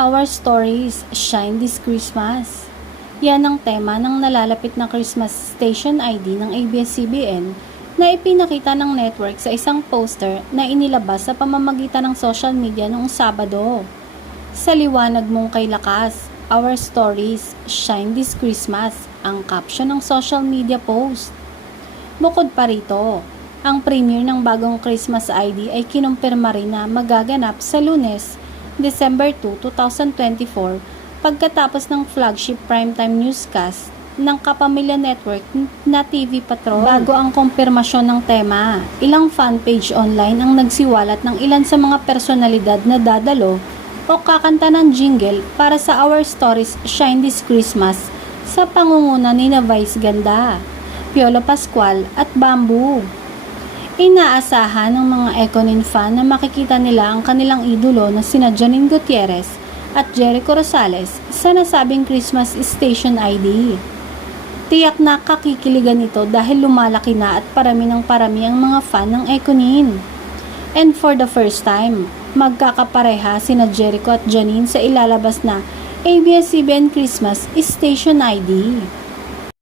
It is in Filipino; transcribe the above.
Our Stories Shine This Christmas. Yan ang tema ng nalalapit na Christmas Station ID ng ABS-CBN na ipinakita ng network sa isang poster na inilabas sa pamamagitan ng social media noong Sabado. Sa liwanag mong kay lakas, Our Stories Shine This Christmas ang caption ng social media post. Bukod pa rito, ang premiere ng bagong Christmas ID ay kinumpirma rin na magaganap sa Lunes, December 2, 2024 pagkatapos ng flagship primetime newscast ng Kapamilya Network na TV Patrol. Bago ang kumpirmasyon ng tema, ilang fanpage online ang nagsiwalat ng ilan sa mga personalidad na dadalo o kakanta ng jingle para sa Our Stories Shine This Christmas sa pangunguna ni Vice Ganda, Piolo Pascual at Bamboo. Inaasahan ng mga Ekonin fan na makikita nila ang kanilang idolo na sina Janine Gutierrez at Jericho Rosales sa nasabing Christmas Station ID. Tiyak na kakikiligan ito dahil lumalaki na at parami ng parami ang mga fan ng Ekonin. And for the first time, magkakapareha sina Jericho at Janine sa ilalabas na ABS-CBN Christmas Station ID.